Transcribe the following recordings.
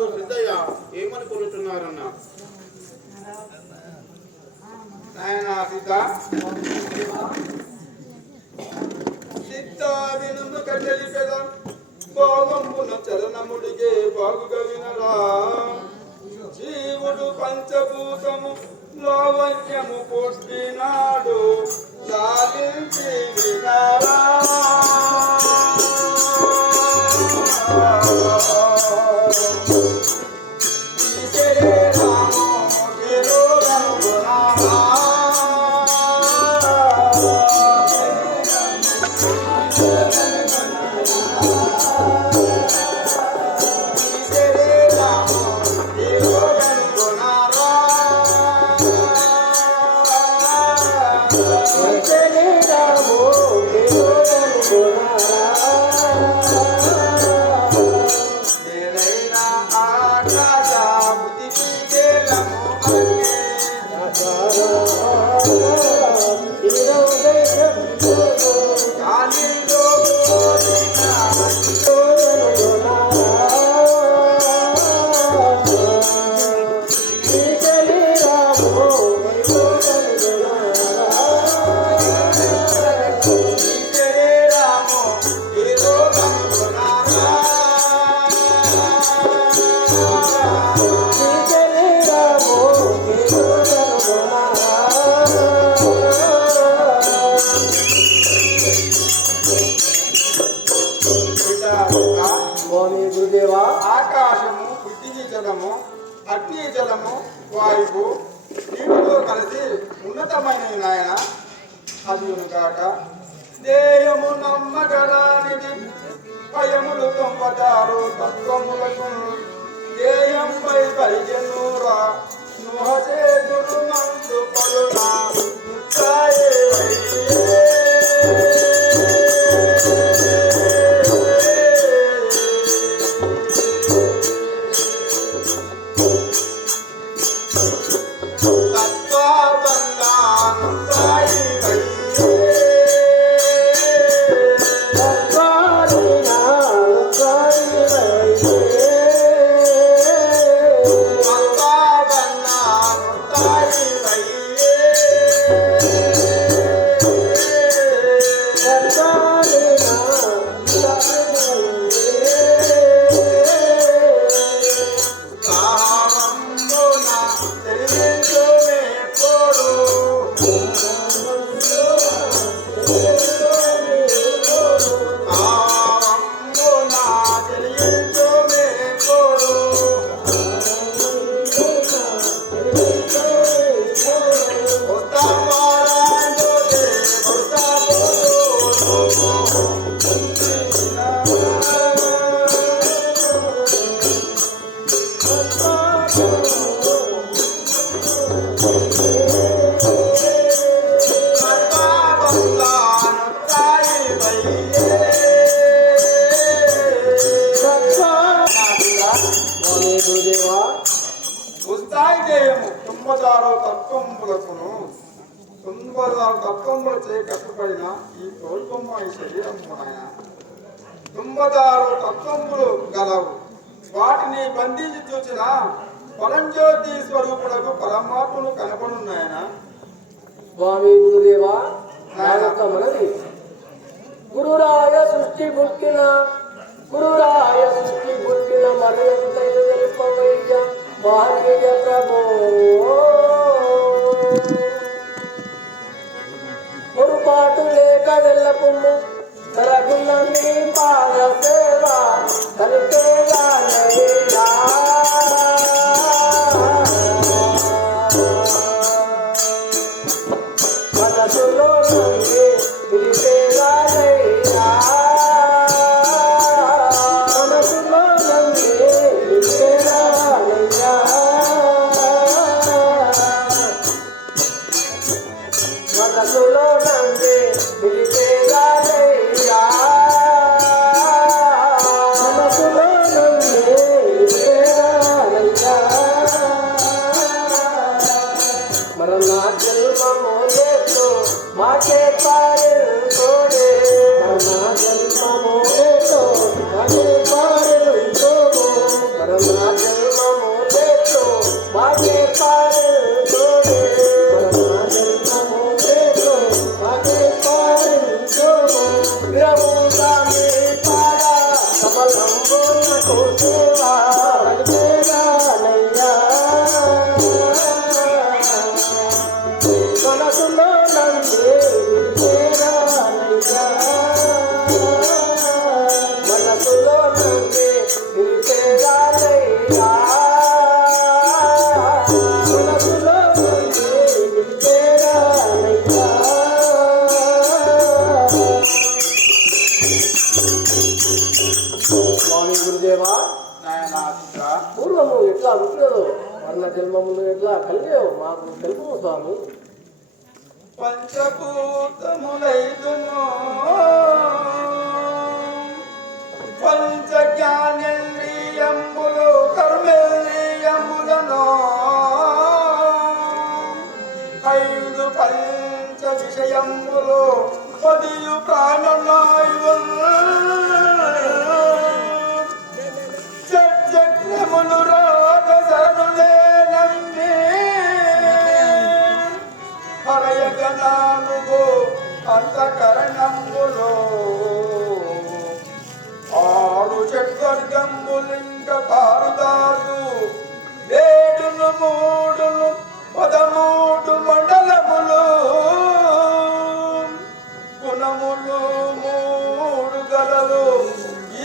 ఓ సిద్ధయ్య ఏమని కొలుతున్నారన్న సీత. సిద్ధ వినుము కట్టెలి పెద చరణముడిగే బాగుగా వినరా. జీవుడు పంచభూతము లావణ్యము పోష్టినాడు. లాలించి వినారా. ఉన్నతమైన నాయన అది కాక దేయము నమ్మగరానిది. భయములు తొంభతారు తత్వములకు. దేయంపై పరిజనూరా నుహజే గురుమందు పలునా ముత్తాయే. దుమ్మదారు తత్వంబులు గలవు. వాటిని బంధించి చూచిన పరంజ్యోతి స్వరూపులకు పరమాత్మను కనపడున్నాయన? స్వామి గురుదేవా నా గురురాయ సృష్టి పుట్టిన గురురాయ సృష్టి పుట్టిన మరింత తెలుపవయ్య భార్య ప్రభో. పొరపాటు లేక వెళ్ళకుండా పాద సేవ కలిపేగానయ్యా జన్మములు ఎట్లా కలిగేవు. మాకు తెలుపు స్వామి. పంచభూతములైదును. పంచ జ్ఞానేంద్రియంబులు కర్మేంద్రియంబులను. ఐదు పంచ విషయంబులు పదియు ప్రాణనాయువులు అంతకరణంబులో ఆరు చక్వర్గంబులింక పారుదారు. ఏడును మూడును పదమూడు మండలములు. గుణములు మూడు గలవు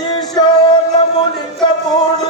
ఈశానములింక మూడు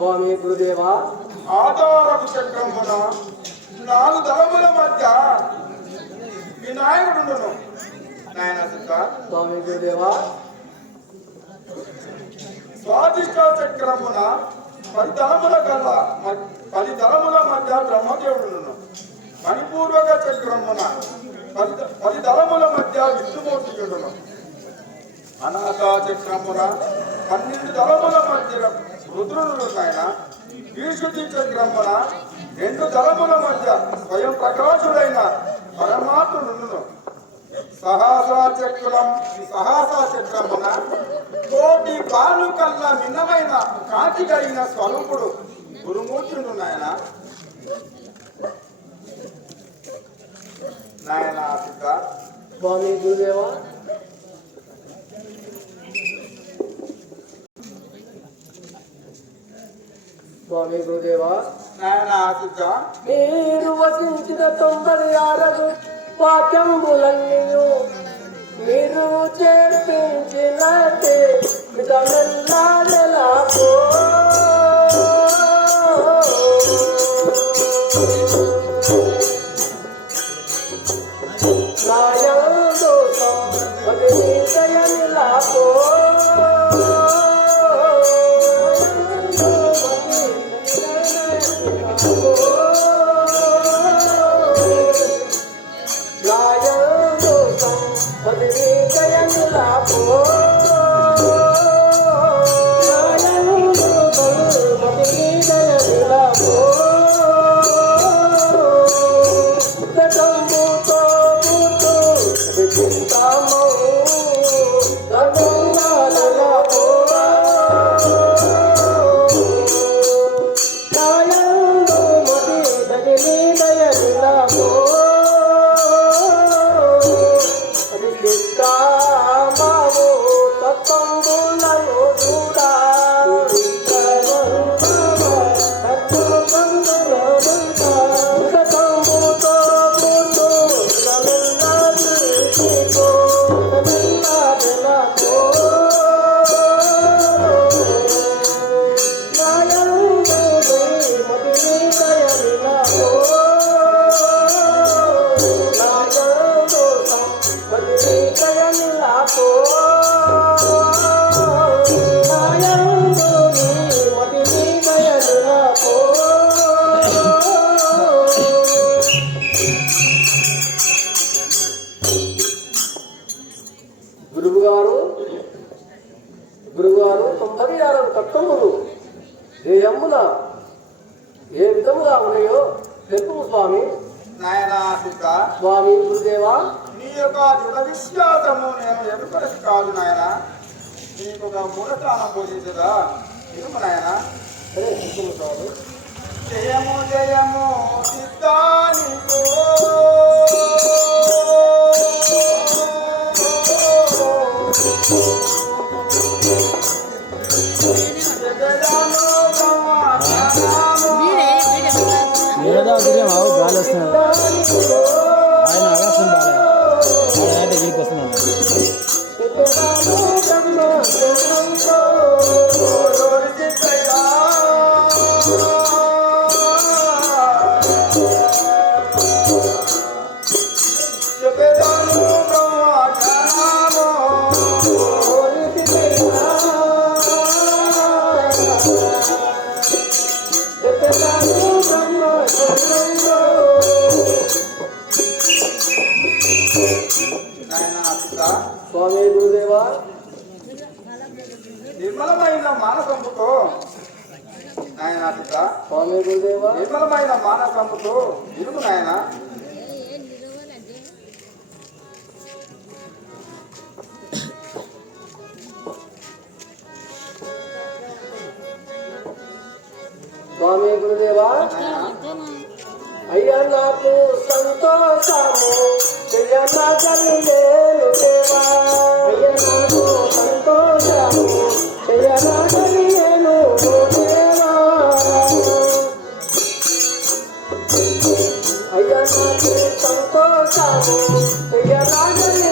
స్వామి గురుదేవా. ఆధారపు చక్రమున నాలుగు దళముల మధ్య వినాయకుడును నాయన స్వామి గురుదేవా. స్వాదిష్ట చక్రమున పది దళముల గల పది దళముల మధ్య బ్రహ్మదేవుడును మణిపూర్వక చక్రమున పది పది దళముల మధ్య విష్ణుమూర్తియుడును అనాథ చక్రమున పన్నెండు దళముల మధ్య రుద్రుడు ఆయన ఈశుతి చక్రమున రెండు దళముల మధ్య స్వయం ప్రకాశుడైన పరమాత్ముడును సహసా చక్రం సహసా చక్రమున కోటి బాలు కల్లా భిన్నమైన కాంతి కలిగిన స్వరూపుడు గురుమూర్తుడు నాయన నాయన సిద్ధ. స్వామి గురుదేవా స్వామి గురుదేవా నాయన సిద్ధ మీరు వసించిన తొంభై ఆరదు వాక్యంబులన్నీయు మీరు చేర్పించినట్టే మితమెల్లాడెలాగో యమున ఏ విధముగా ఉన్నాయో చెప్పు స్వామి. స్వామి గురుదేవా. నీ యొక్క దృఢ విశ్వాసము నేను ఎదుపరచు కాదు నాయన. నీకు ఒక మూలకానం పూజించదా ఇరుము నాయన. జయము జయము సిద్ధానికో ఏదో ఆవు గాలి వస్తున్నాడు ఆయన ఆకాశం బాగా ఆయన అయితే గిరికి వస్తున్నాడు నాయన సీత స్వామి గురుదేవా నిర్మలమైన మానసంపుతో ఇరుము నాయన. స్వామి గురుదేవా అయ్యా నాకు సంతోషము చెయ్యనగలి దేవా. అయ్యా నాకు సంతోషము చెయ్యనగలి లేను అయ్యా నాకు సంతోషము అయ్యా లేను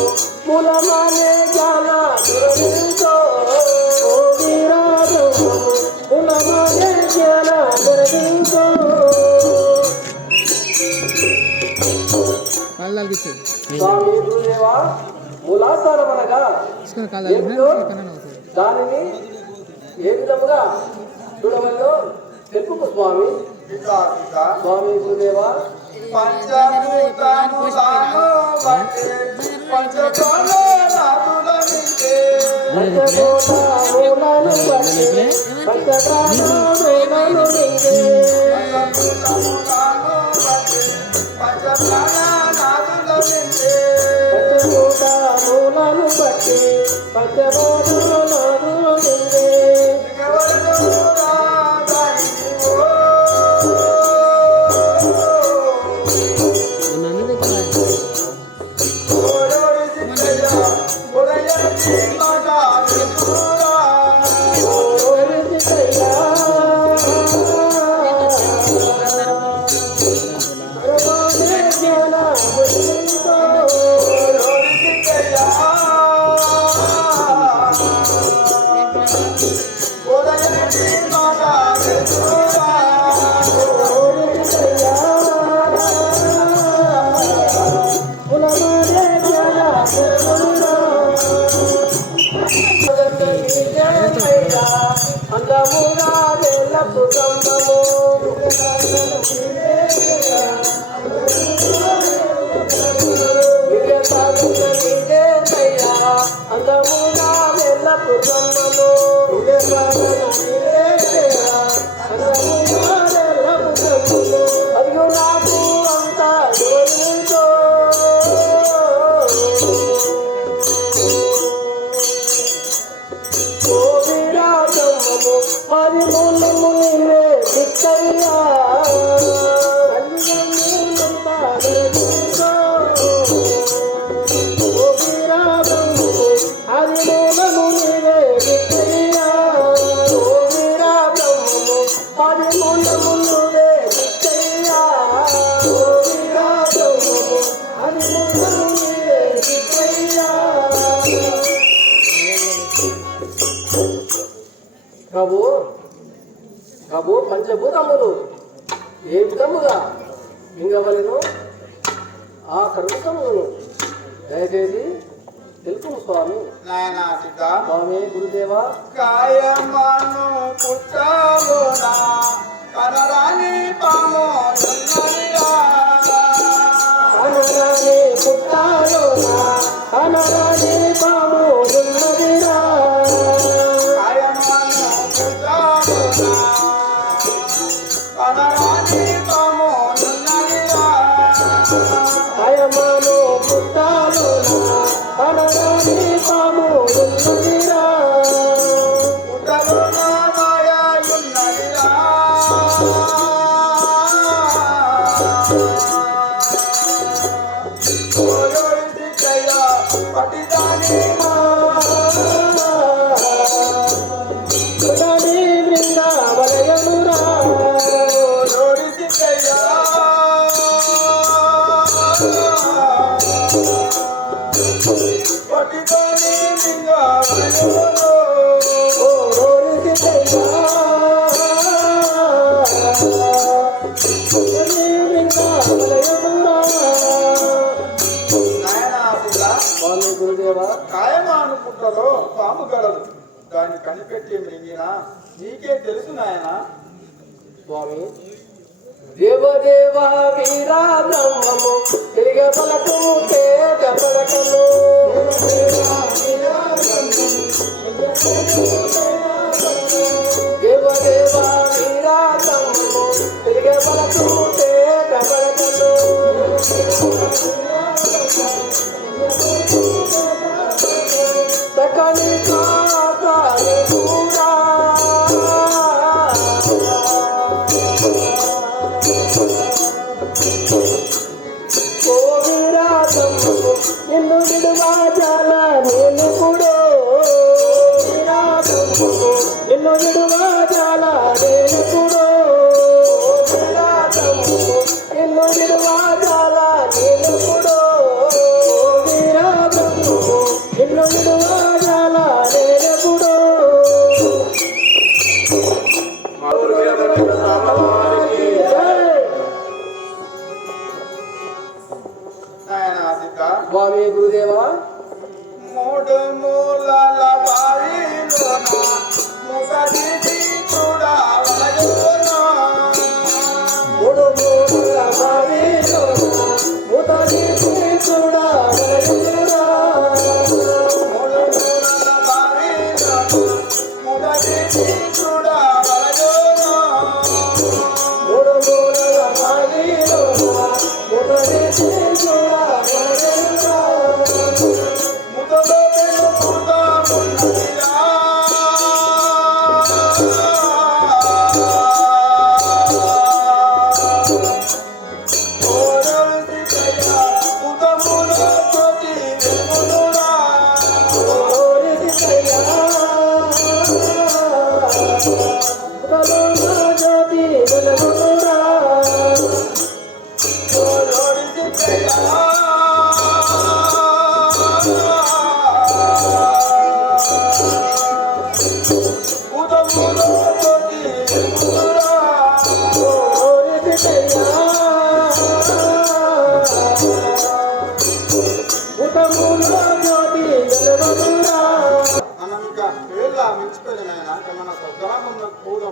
తెలుసో కాళ్ళు తగ్గించు స్వామి గురుదేవా మూలాధారం అనగా దానిని ఏ విధముగా చూడవల్లో చెప్పుకు స్వామి. స్వామి గురుదేవా పంచభూతములను బట్టి పంచప్రాణాదులనికే పంచభూతములను బట్టి పంచప్రాణములను నిండే బట్టి బట్టి Woo! అబో పంచభూతములు ఏ విధముగా మింగవలను ఆ కర్మతములను దయచేసి తెలుపు స్వామి. నాయనా స్వామి గురుదేవ. కాయమాను పుట్టాలోన కనరాని కాయమానుకుంటలో పాము గలదు దాన్ని కనిపెట్టి మింగినా నీకే తెలుసు నాయన స్వామి దేవదేవా వీరా బ్రహ్మము తిరిగ పలకము తేజ పలకము. దేవదేవా వీరా బ్రహ్మము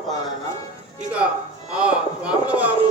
పాలన. ఇక ఆ స్వాముల వారు